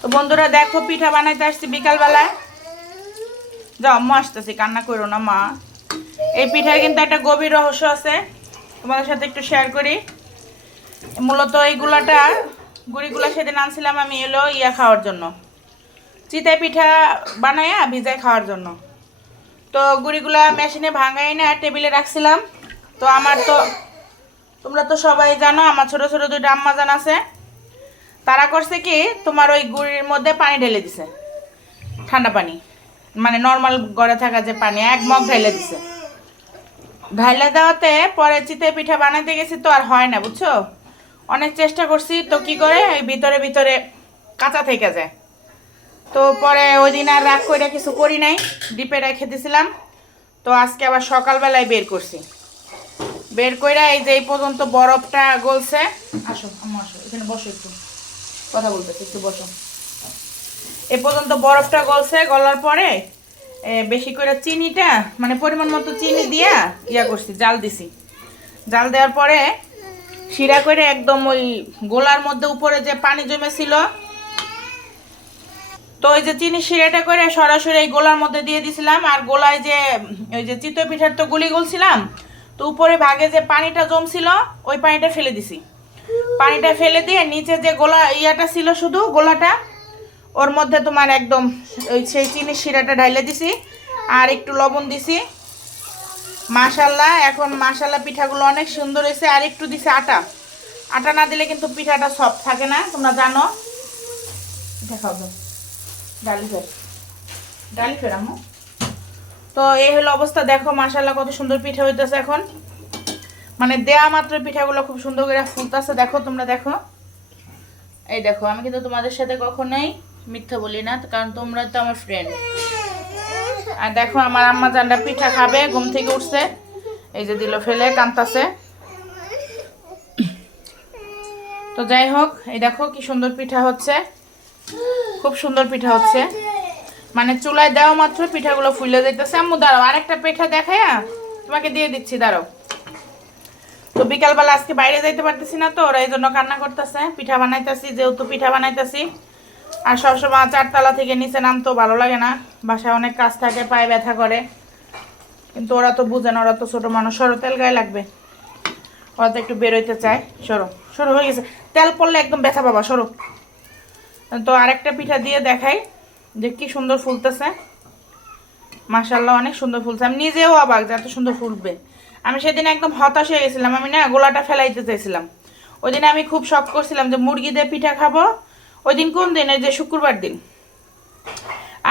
তো বন্ধুরা দেখো পিঠা বানাইতে আসছি বিকালবেলায়। যাও আম্মু আসতেছি, কান্না করো না মা। এই পিঠার কিন্তু একটা গভীর রহস্য আছে, তোমাদের সাথে একটু শেয়ার করি। মূলত এই গুড়িগুলা সেদিন আনছিলাম আমি এলো খাওয়ার জন্য, চিতাই পিঠা বানাইয়া ভিজায় খাওয়ার জন্য। তো গুড়িগুলা মেশিনে ভাঙাই না টেবিলে রাখছিলাম। তো তোমরা তো সবাই জানো আমার ছোট ছোট দুইটা আম্মাজান আছে। তারা করছে কি, তোমার ওই গুড়ির মধ্যে পানি ঢেলে দিছে, ঠান্ডা পানি, মানে নর্মাল গড়ে থাকা যে পানি, এক মগ ঢেলে দিছে। ঢাইলা দেওয়াতে পরে চিতই পিঠা বানাইতে গেছি তো আর হয় না, বুঝছো। অনেক চেষ্টা করছি তো কি করে এই ভিতরে ভিতরে কাঁচা থেকে যায়। তো পরে ওই দিন আর রাগ করে কিছু করি নাই, ডিপে রেখে দিয়েছিলাম। তো আজকে আবার সকালবেলায় বের করছি, বের করে এই যে এই পর্যন্ত বরফটা গলছে। আসো আম্মা আসো, এখানে বসো, একটু কথা বলতেছি, একটু বসো। এ পর্যন্ত বরফটা গলছে, গলার পরে বেশি করে চিনিটা মানে পরিমাণ মতো চিনি দিয়া করছি, জাল দিছি। জাল দেওয়ার পরে শিরা করে একদম ওই গোলার মধ্যে উপরে যে পানি জমেছিল, তো ওই যে চিনি শিরাটা করে সরাসরি এই গোলার মধ্যে দিয়ে দিছিলাম। আর গোলায় যে ওই যে চিতই পিঠার তো গুলি গলছিলাম, তো উপরে ভাগে যে পানিটা জমছিল ওই পানিটা ফেলে দিছি। পানিটা ফেলে দিয়ে নিচে যে গোলা ছিল শুধু গোলাটা, ওর মধ্যে তোমার একদম ওই সেই চিনির শিরাটা ঢাইলে দিছি আর একটু লবণ দিছি। মাশাল্লাহ, এখন মাশাল্লাহ পিঠাগুলো অনেক সুন্দর হয়েছে। আর একটু দিছি আটা, আটা না দিলে কিন্তু পিঠাটা সফট থাকে না, তোমরা জানো। দেখাও ডালি ফেরামো। তো এই হলো অবস্থা, দেখো মাশাল্লাহ কত সুন্দর পিঠা হইতেছে এখন। মানে দেয়া মাত্র পিঠাগুলো খুব সুন্দর করে ফুলতেছে, দেখো তোমরা দেখো। এই দেখো, আমি কিন্তু তোমাদের সাথে কখনোই মিথ্যা বলি না, কারণ তোমরা তো আমার ফ্রেন্ড। আর দেখো আমার আম্মা জানরা পিঠা খাবে, ঘুম থেকে উঠছে, এই যে দিল ফেলে কান্তাছে। তো যাই হোক, এই দেখো কি সুন্দর পিঠা হচ্ছে, খুব সুন্দর পিঠা হচ্ছে। মানে চুলায় দেওয়া মাত্র পিঠাগুলো ফুলে যাইতেছে। আম্মু দাঁড়াও, আরেকটা পিঠা দেখাইয়া তোমাকে দিয়ে দিচ্ছি, দাঁড়াও। তো বিকালবেলা আজকে বাইরে যাইতে পারতেছি না, তো ওরা এই জন্য কান্না করতেছে। পিঠা বানাইতেছি, যেহেতু পিঠা বানাইতেছি। আর সবসময় 4 তলা থেকে নিচে নামতেও ভালো লাগে না, বাসায় অনেক কাজ থাকে, পায়ে ব্যথা করে। কিন্তু ওরা তো বুঝে না, ওরা তো ছোটো মানুষ। সরো, তেল গায়ে লাগবে। ওরা তো একটু বেরোইতে চায়। সরো সরো, হয়ে গেছে, তেল পড়লে একদম ব্যথা পাবা, সরো। তো আরেকটা পিঠা দিয়ে দেখাই যে কি সুন্দর ফুলতেছে। মাশাল্লাহ অনেক সুন্দর ফুলছে, আমি নিজেও অবাক যে এত সুন্দর ফুলবে। আমি সেদিন একদম হতাশ হয়ে গেছিলাম, আমি না গোলাটা ফেলাইতে চাইছিলাম। ওই দিন আমি খুব শখ করছিলাম যে মুরগি দিয়ে পিঠা খাবো। ওই দিন কোন দিন, এই যে শুক্রবার দিন।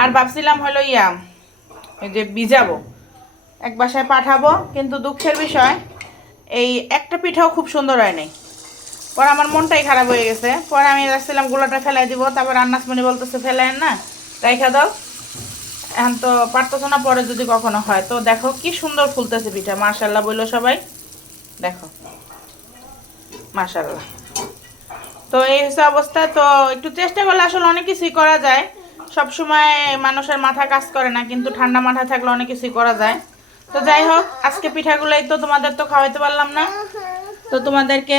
আর ভাবছিলাম হলো এই যে ভিজাবো, এক বাসায় পাঠাবো। কিন্তু দুঃখের বিষয়, এই একটা পিঠাও খুব সুন্দর হয় নাই। পরে আমার মনটাই খারাপ হয়ে গেছে। পরে আমি যাচ্ছিলাম গোলাটা ফেলাই দিব, তারপর আন্নাসমণি বলতেছে ফেলায়েন না, রাইখা দাও, এখন তো পারতেছো না, পরে যদি কখনো হয়। তো দেখো কি সুন্দর ফুলতেছে পিঠা, মাশাল্লাহ বললো সবাই, দেখো মাশাল্লাহ। তো এই হচ্ছে অবস্থা। তো একটু চেষ্টা করলে আসলে অনেক কিছুই করা যায়। সব সময় মানুষের মাথা কাজ করে না, কিন্তু ঠান্ডা মাথা থাকলে অনেক কিছুই করা যায়। তো যাই হোক, আজকে পিঠাগুলোই তো তোমাদের তো খাওয়াইতে পারলাম না। তো তোমাদেরকে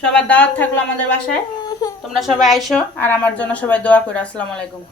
সবার দাওয়াত থাকলো আমাদের বাসায়, তোমরা সবাই আইসো। আর আমার জন্য সবাই দোয়া করো। আসসালামু আলাইকুম।